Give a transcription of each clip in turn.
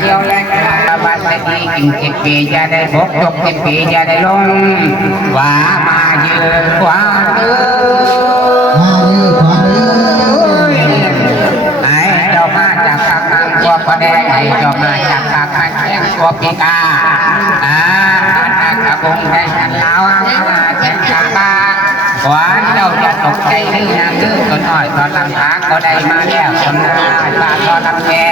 เยี่ยวแรงอาบัติดีกินกินปีจะได้พบจกกินปีจะได้ลงว่ามาเยือนกว่าเดิมมาเด้อขอเด้อไอ้เจ้ามาจากปากทางตัวประแดงไอ้เจ้ามาจากปากทางแจ้งตัวปีกาอ่าอันนั้นกระบงได้ฉันลาวมาแจ้งจากบ้านหวานเจ้าจะตกใจนี่นะคือตัวน้อยตอนลำพาก็ได้มาแล้วคนหน้าตาตอนลำแกก็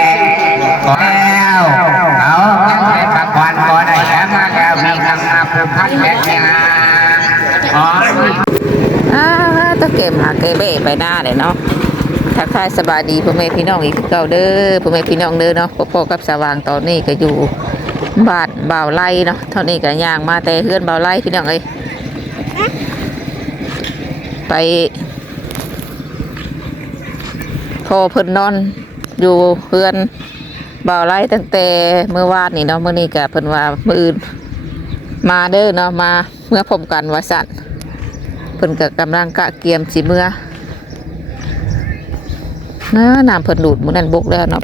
อ๋ออ่าตะเกมหาเกเบ้ไปหน้าเลยเนาะทักทายสบายดีพ่อแม่พี่น้องอีกเก่าเด้อพ่อแม่พี่น้องเด้อเนาะพ่อกับสว่างตอนนี้ก็อยู่บ้านบ่าวไร่เนาะเท่านี้ก็ย่างมาแต่เฮือนบ่าวไร่พี่น้องเอ้ยไปพอเพิ่นนอนอยู่เฮือนบ่าวไร่ตั้งแต่เมื่อวานนี่เนาะเมื้อนี้ก็เพิ่นว่ามืออื่น มาเด้อเนาะมาเมื่อพบกันวาสันเพิ่นก็กำลังกะเกียมสิเมื่อนะน้ำเพิ่นหลุดมือนั่นบกแล้วเนาะ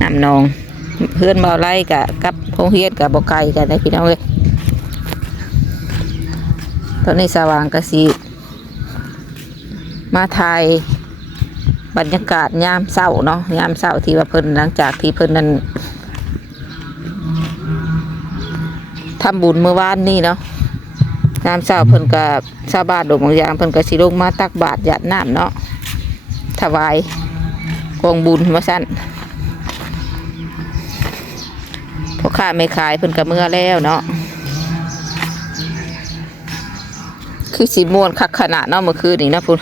น้ำนองเพื่อนเบาไล่กะกับโรงเรียนกับบ่ไกลกันนะพี่น้องเอ้ยตอนนี้สว่างกะสิมาถ่ายบรรยากาศยามเช้าเนาะยามเช้าที่ว่าเพิ่นหลังจากที่เพิ่นนั้น ทำบุญเมื่อวานนี้เนาะน้ำเช้าเพิ่นกับชาวบ้านดงบางอย่างเพิ่นก็สิลงมาตักบาตรหยาดน้ำเนาะถวายกองบุญมาสั่นพ่อค้าไม่ขายเพิ่นก็เมื่อแล้วเนาะคือสีม่วนคักขนาดเนาะเมื่อคืนนี้นะพุ่น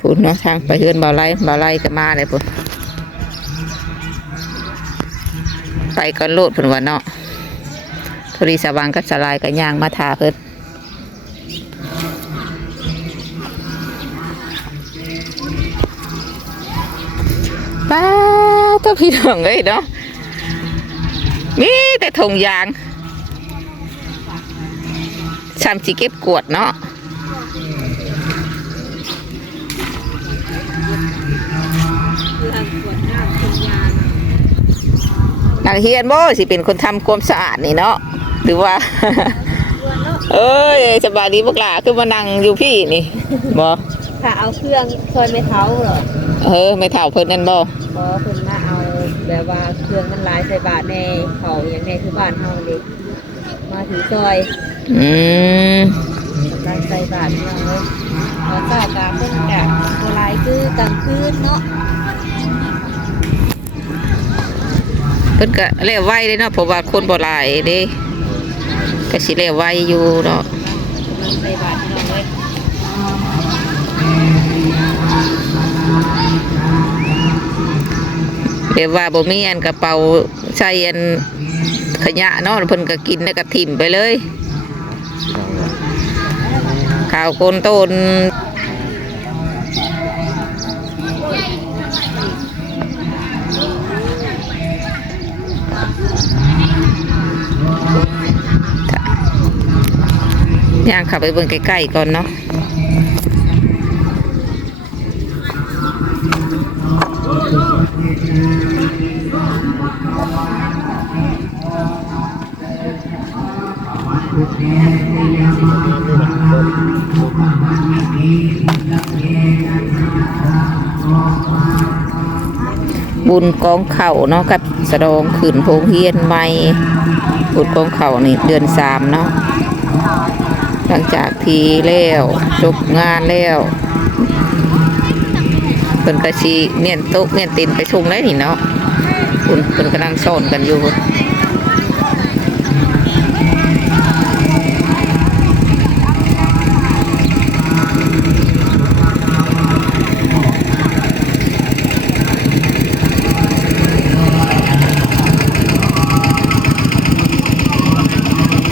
พุ่นเนาะทางไปเฮือนบ่าไร่บ่าไร่ก็มาเลยพุ่น ไปก่อนโลดเพิ่นว่าเนาะพอดีสว่างกับสลายกับย่างมาทาเพิ่นป้าตัวพี่น้องเอ้ยเนาะมีแต่ถงยางชามสิเก็บกวดเนาะนั กเฮียนบ่สิเป็นคนทำความสะอาดนี่เนาะหรือว่า เอ้ยสบายดีพวกหล่าคือมานั่งอยู่พี่นี่บ่ถ้าเอาเครื่องซอยไม่เท้าเหรอเออไม่เท่าเพิ่นนั่นบ่บอเพิ่นมาเอาแบบว่าเครื่องมันหลายใส่บาทในเขาอย่างในคือบ้านเฮาเลยมาถือซอย อืมกำลังใส่บาทเฮาเลยตอนเช้ากาเพิ่นกะโบหลายคือกลางคืนเนาะ เพิ่นก็เลี้ยวไวเลยเนาะเพราะว่าคนบ่หลายเด้ก็สิเลี้ยวไวอยู่เนาะเดี๋ยวว่าบ่มีอันกระเป๋าใส่อันขยะเนาะเพิ่นก็กินแล้วก็ถิ่มไปเลยข้าวโคนต้น ย่างขับไปเบิ่งใกล้ๆก่อนเนาะบุญกองเข่าเนาะกับสะดองขืนโพงเฮียนใหม่บุญกองเข่านี่เดือนสามเนาะ หลังจากทีแล้วจบงานแล้วเพิ่นกระชีเมียนโต๊ะเมียนตินไปชงได้นี่เนาะคุณเพิ่นกำลังสอนกันอยู่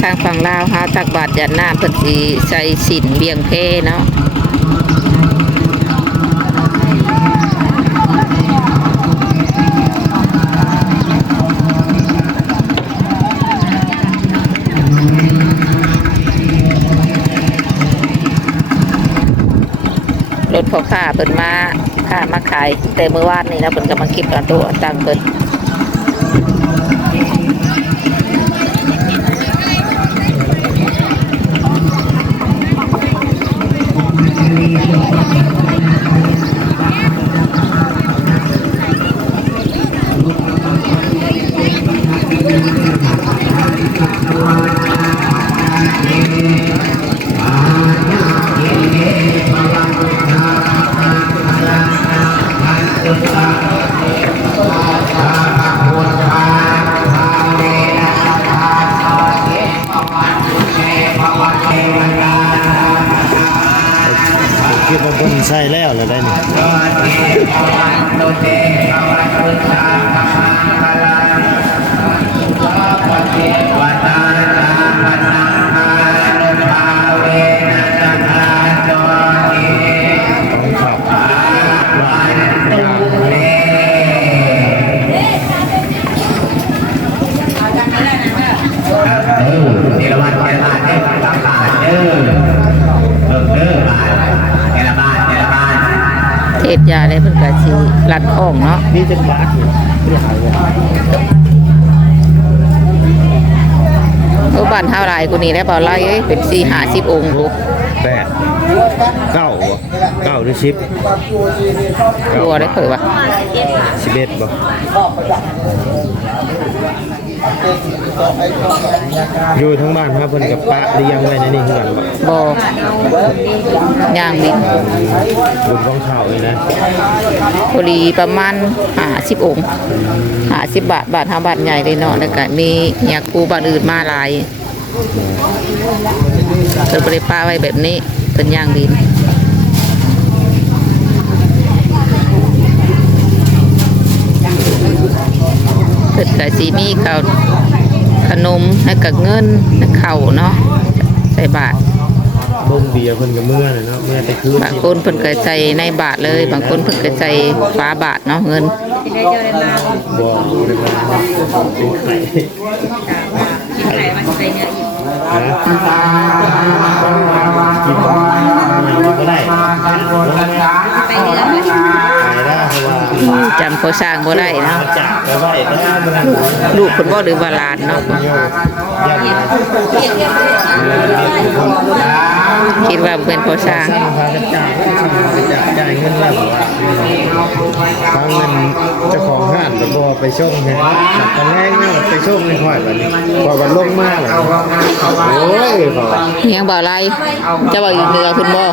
ทางฝั่งลาว หาตักบาตรหน้ำเพิ่นสิใส่สินเบียงเพเนาะรถพ่อค้าเพิ่นมาค้ามาขาย แต่เมื่อวานนี้นะเพิ่นก็มาเก็บเอาตัวตังเพิ่นคิด ฮ็ดยาอะไรเพิ่นก็สิรัดข้องเนาะนี่จะบาดอยู่ที่หายเลยโอ้บ้านเท่าไรกูนี่แล้วบ่ไล่เอ้ยเป็นสี่หาสิบองค์ลูกแปดเก้าาหรือสิบกลัวได้เผยว่าสิบเอ็ดบ่อยู่ทั้งบ้านครับเพิ่นกับปะเลี้ยงไว้ในนี่เฮือนบ่บ่ย่างบินบุญของเขาเลยนะพอดีประมาณ50องค์50บาทบาทเฮาบาทใหญ่เลยเนาะแล้วก็มียาคูบ้านอื่นมาหลายเพิ่นบ่ได้ป้าไว้แบบนี้เพิ่นย่างบิน เกิดกับสีมีข้าวขนมแล้วก็เงินแล้วข้าวเนาะใส่บาทบ่งเบียร์เพิ่นก็เมื่อน่ะเนาะเมื่อแต่คืนบางคนเพิ่นก็ใส่ในบาทเลย บางคนเพิ่นก็ใส่ฟ้าบาทเนาะเงินที่ได้เจอได้มาบ่ได้มาเป็นไข่ถามว่ากินไข่มันใส่เนื้ออีกนะกินก็ได้ไปเนื้อ จำเขาสร้างบ่ได้เนาะลูกคนบ่หรือว่าหลานเนาะคิดว่าเป็นเขาสร้างสร้าจับจับจ่ายเงินแล้ว ทางเงินเจ้าของห้างก็บ่ไปส่งให้ตอนแรกเนี่ยไปส่งให้ค่อยบัดนี้พอวันลงมาแล้วโอ้ยพอเฮียงบ่อะไรจะว่าอยู่เหนือขึ้นบ่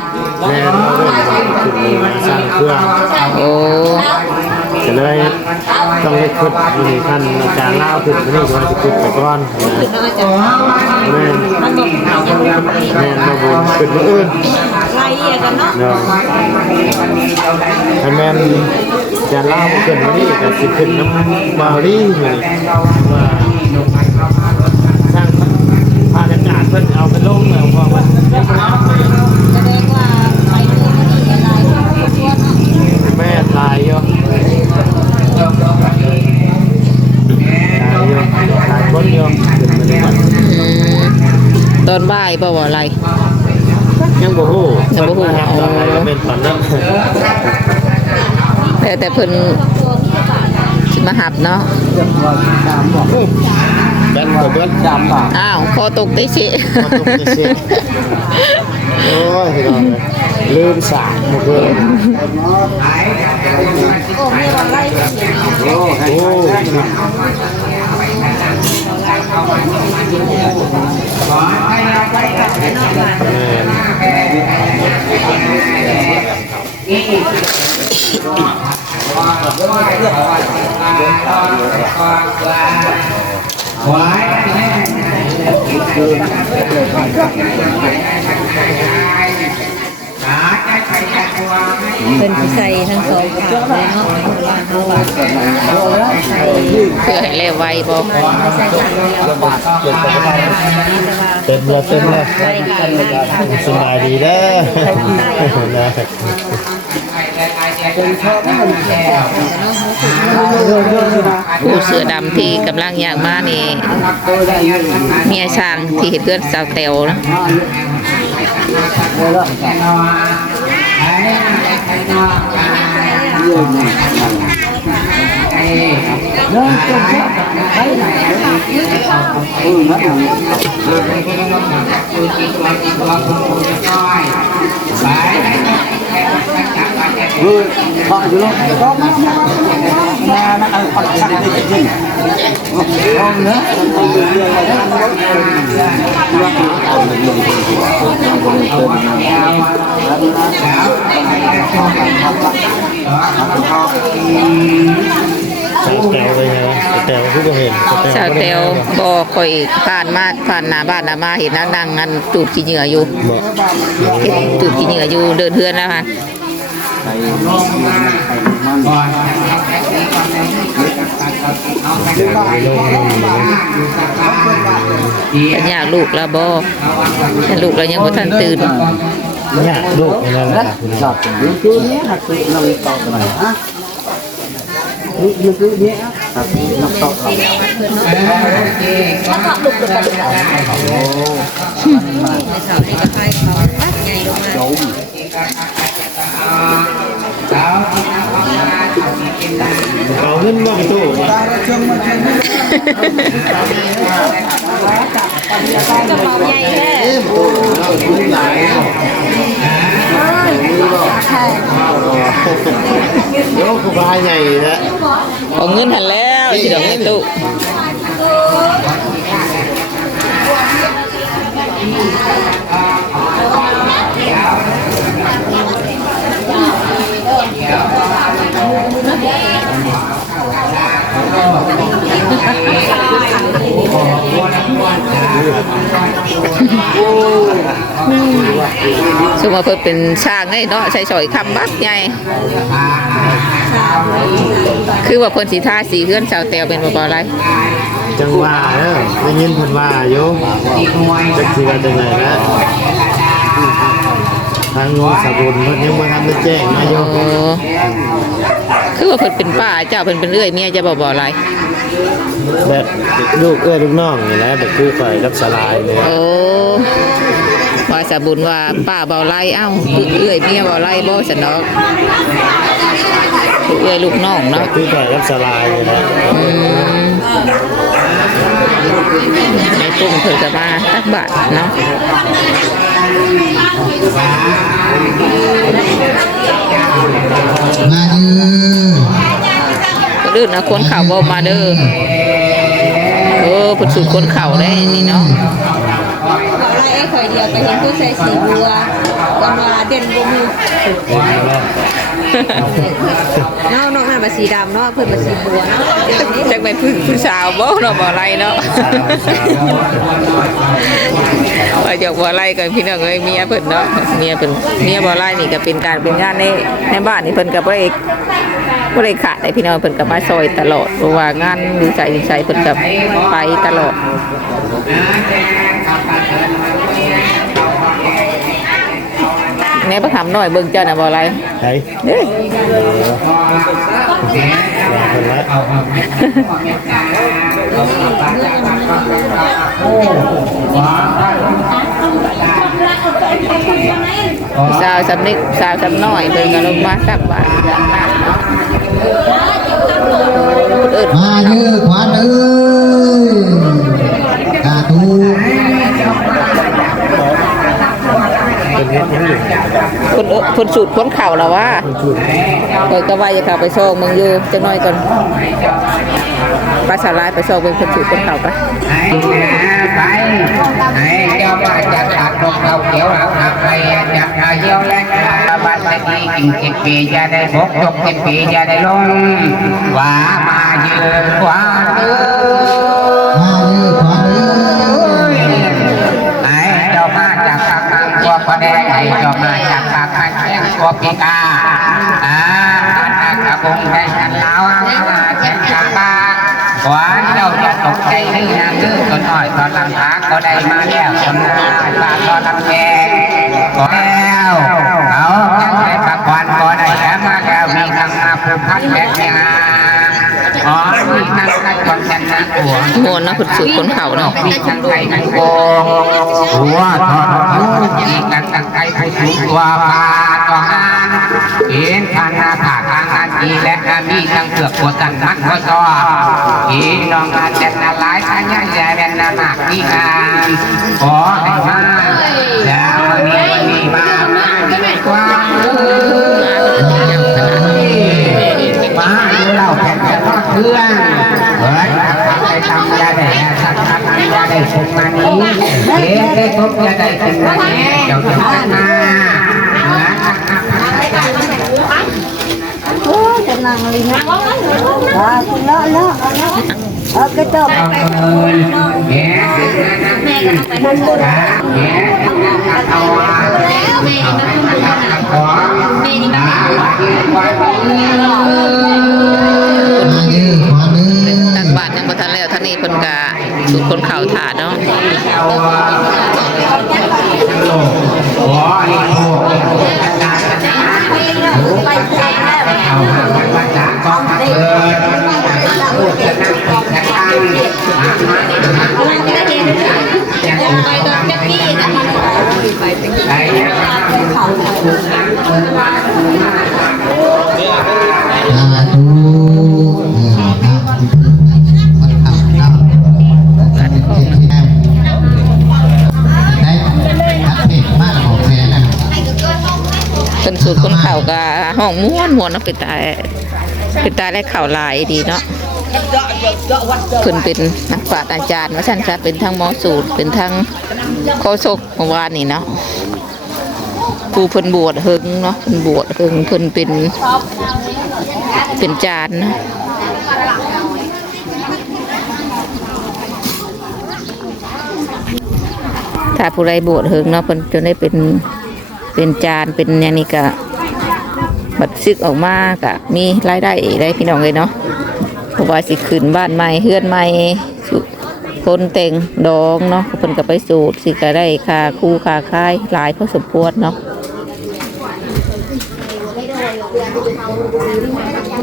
แม่เอาเรื่องขึ้นมาสร้างเครื่องโอ้ก็เลยต้องให้ขุดอยู่ในขั้นอาจารย์เล่าขึ้นไม่ได้ว่าจะขุดไปก่อนนะน้อยจะแม่นมันบอกอย่างนี้แม่นมาบุญขึ้นมาอื่นไล่เรีย กันเนาะเนาะให้แม่นจะเล่าเกินมานี่กับสิขึ้นน้ำมาวลี่มานี่ว่าสร้างพาอาจารย์เพิ่นเอาไปลงแล้วเพราะมันเรียบร้อย แสดงว่าไปเนื้อมันนี่อะไรทั่วเนาะ แม่ตายอยู่ตายอยู่ตายคนอยู่ขึ้นมานี่ อืมตอนบ่ายบ่ว่าอะไร ยังบ่ฮู้ ยังบ่ฮู้ ครับ อ๋อ เป็นปันนั้น แต่แต่เพิ่นสิมาหับเนาะแบนก็เบิดดำบ่อ้าวคอตกได้สิคอตกได้สิโอ้ยพี่น้องเอ้ยลืมสากหมดเลยโอ้มีวันไล่กันอยู่โอ้โห เป็นผู้ใส่ทั้งสองขาเลยเนาะบ้านเฮาว่าใส่เพื่อให้เร็วไวบ่ไม่ใส่ขาเดียวแต่ว่าเต็มแล้วเต็มแล้วไล่กันไล่กันสบายดีเด้อนะ ผู้เสือดำที่กำลังย่างมานี่เมียช้างที่เห็ดเลือดสาวเตวนะ lên trên hết thấy là ừ nó là người họ luôn có mắt mà nó ăn phật sắc cái gì ngon nữa Thank you. สาวแตวไปไงวะสาวแตวคือบ่เห็นชาวเตวบ่ค่อยผ่านมาผ่านหน้าบ้านหน้ามาเห็นนั่งนั่งงันจูดขี้เหงื่ออยู่บ่เฮ็ดจูดขี้เหงื่ออยู่เดินเทือนแล้วค่ะเป็นอยากลูกแล้วบ่แต่ลูกเรายังบ่ทันตื่นยากลูกนั่นแห ละพี่น้องในเสาในกระไข่เขาปักใหญ่ลงมาเอาเงินบ่ไปตู้กระเป๋าใหญ่แท้เดี๋ยวกูพายใหญ่แล้วเอาเงินหันแล้วสิดอกในตู้ สมมาเพิ่นเป็นช่างไงเนาะใช้สอยคำบักใหญ่คือว่าเพิ่นสิทาสีเฮือนชาวแตวเป็นบ่บ่อะไรจังหวะเด้อได้ยินเพิ่นว่าอยู่จักสิว่าจังไดนะทางโน้นสบุนเพิ่นยังบ่ทันได้แจ้งมาอยู่โอ้คือ ว่าเพิ่นเป็นป้าเจ้าเพิ่นเป็นเอื้อยเมียจะบ่บ่อะไรแบบลูกเอ้ยลูกน้องนี่แหละแบบคือข่อยกับสลายเลยโอ้ว่าสาบุญว่าป้าเบาไล่เอ้าคือเอื้อยเมียเบาไล่บ่สนอกคือเอื้อยลูกน้องแบเนาะบคือข่อยกับสลายนี่แหละอืมในกลุ่มเพิ่นก็มาตักบาทเนาะ มาเด้อก็ดื้อนะคนเข่าบ่มาเด้อเออผลสูตรคนเข่าได้นี่เนาะเขาไล่ไอ้ข่อยเดียวไปเห็นผู้ใส่สีบัวกันมาเด่นบ่มี เนาะนอกนั้นมาสีดำเนาะเพิ่นมาสีบัวเนาะเด่นนี้จักเป็นผู้ผู้สาวบ่เนาะบ่ไรเนาะว่าจากบ่ไรกันพี่น้องเอ้ยเมียเพิ่นเนาะเมียเพิ่นเมียบ่ไรนี่ก็เป็นการเป็นงานในในบ้านนี่เพิ่นก็บ่ได้บ่ได้ขาดได้พี่น้องเพิ่นก็มาซอยตลอดเพราะว่างานวิจัยวิจัยเพิ่นก็ไปตลอด แม่ประถามหน่อยเบิ่งเจ้าน่ะบ่ไรไหนเด้อว่าเพิ่นละสาวสำนึกสาวสำน้อยเบิ่งก็ลงมาสักบาท เอิ้นคนสูตรคนเข่าแล้วว่าเปิดก็ว่าจะเข้าไปโชว์มึงอยู่จะน้อยก่อนปลาสาลายไปโชว์เป็นคนสูตรคนเข่าปะไปให้เจ้ามาจัดตัดดอกเราเขียวเราหักไปจัดหาเยี่ยวแรงบัดนี้กินกินปีจะได้บกจบกินปีจะได้ลงว่ามาเยือนกว่าเด้อมาเด้อขวานเอ้ยให้เจ้ามาจากปากทางตัวประแดงให้เจ้ามาางแข้งตัวปีกาอ่าอันนั้นกระบงได้ฉันแล้วมาแข่งกันบ้าขวานเจ้าจะตกใจนี่นะคือตัวน้อยตอนหลำพาก็ได้มาแล้วคนหน้าตาตอนลำแกก็แล้วเอาแค่ไหนปากวันก็ได้แค่มาแล้วมีคำอาภูพัฒน์แบกงาอ๋อมีนั่งนั่งคนแทนนั่งหัวโมนเนะคนสูตรคนเข่าเนาะมีทั้งไก่ทั้งโกงหัวทอดหัวจีกกันทั้งไก่ผู้สูงตัวปลา โตก็หานเห็นพันนาผากลางอันดีและอามีทั้งเกือกปวดตันมัดก็ซอเห็นน้องอาเจ็ดนาหลายทายาแย่เป็นนาหมากที่งานขอให้มาแล้ววันนี้วันนี้มามาดีกว่าเออมาดูเราแข่งกันว่าเพื่อนเฮ้ยไปทำยาได้สักทำยาได้ชมมานี้เอ๊ะได้พบยาได้กินมานี้เจ้าจะมา จะนั่งเลยนะว่าคุณเลาะเลาะเลาะเออกระจกเอาเลยแย่แม่ก็ต้องไปนั่งบนแย่เอาแม่ก็ต้องไปนั่งบนแม่นี่ก็ไม่ทางบ้านยังบ่ทันแล้วท่างนี้เพิ่นก็สูดคนเข่าถาเนาะเอาโลกขอให้โชค ไปแจ้งแล้วเอาภาษาของเกิดพูดจะนั่งตกจะตั้งมามาจะไปตรงจะกี้นะไปไปสาธุเออนะมันขับเนาะได้ทักเพจมากของแฟนนะเพิ่นสูดคนเข่าก็ ห้องม่วนม่วนเนาะเป็นตาเป็นตาได้เข่าหลายดีเนาะเพิ่นเป็นนักปราชญ์อาจารย์ว่านซะเป็นทั้งหมอสูตรเป็นทั้งโคศกเมื่อวานนี่เนาะผู้เพิ่นบวชเฮงเนาะเพิ่นบวชเฮงเพิ่นเป็นเป็นจานเนาะถ้าผู้ใดบวชเฮงเนาะเพิ่นจนได้เป็นเป็นจานเป็นอย่างนี้ก็ บัดซึกออกมาก็มีรายได้ได้พี่น้องเลยเนาะเพราะว่าสิขึ้นบ้านใหม่เฮือนใหม่คนเต็งดองเนาะเพิ่นก็ไปสูตรสิก็ได้ค่าคู่ค่าค่ายหลายพอสมควรเนาะ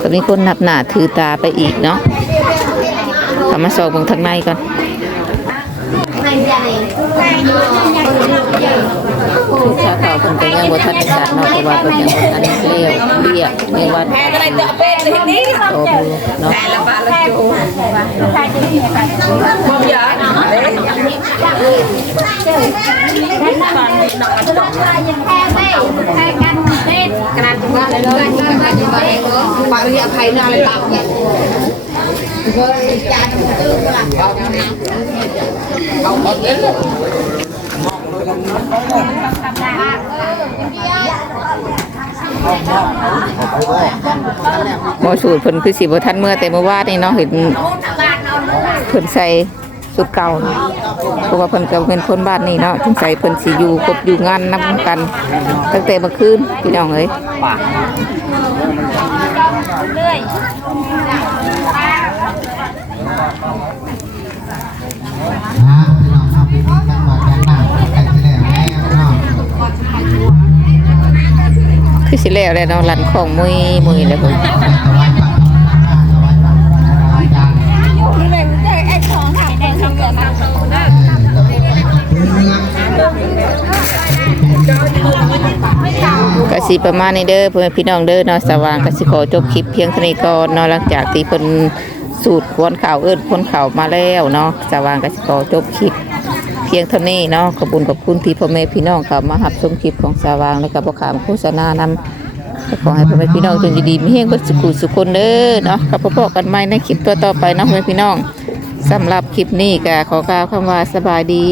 ก็มีคนนับหนาถือตาไปอีกเนาะทำมาสอบเบิ่งทางในก่อน คือชาเขาคนก็ยังบ่ทันได้จัดเนาะเพราะว่าเพิ่นยังบ่ทันเลี้ยวเรียกในวันอะไรจะเป็นนี่โตเนาะ หมอสูตรเพิ่นคือสิบ่ทันเมื่อแต่เมื่อวานนี่เนาะเห็นเพิ่นใส่สุดเก่าเพราะว่าเพิ่นก็เป็นคนบ้านนี่เนาะถึงใส่เพิ่นสิอยู่คบอยู่งานนํกัน ตั้งแต่เมื่อคืนพี่น้องเอ้ย นะพี่น้องเอาไปกินกันก่อนกันหน้าใครจะได้แล้วเนาะคือสิแล้วแหล้วเนาะหลันของมุยมุยแล้วพิ่นไปถวายปักถวายปักรย์เออไปกับเพื่อนก็สิประมาณนี้เด้อพ่อแม่พี่น้องเด้อเนาะสว่างกสิขอจบคลิปเพียงเท่านี้ก่อนเนาะหลังจากที่เพิ่น สูตรควนข่าวเอิญควนข่าวมาแล้วเนาะสว่างก็สิขอจบคลิปเพียงเท่านี้เนาะขอบคุญขอบคุณพี่พ่อแม่พี่น้องค่ะมาหับชมคลิปของสว่างและกับ่ขามโฆษณานำขอให้พ่อแม่พี่น้องจงดีมีเฮงบิดสุขุสุคนเด้อเนาะกับพ่อๆกันใหม่ในคลิปตัวต่อไปเนาะพ่อแม่พี่น้องสำหรับคลิปนี้ก็ขอกล่าวคำว่าสบายดี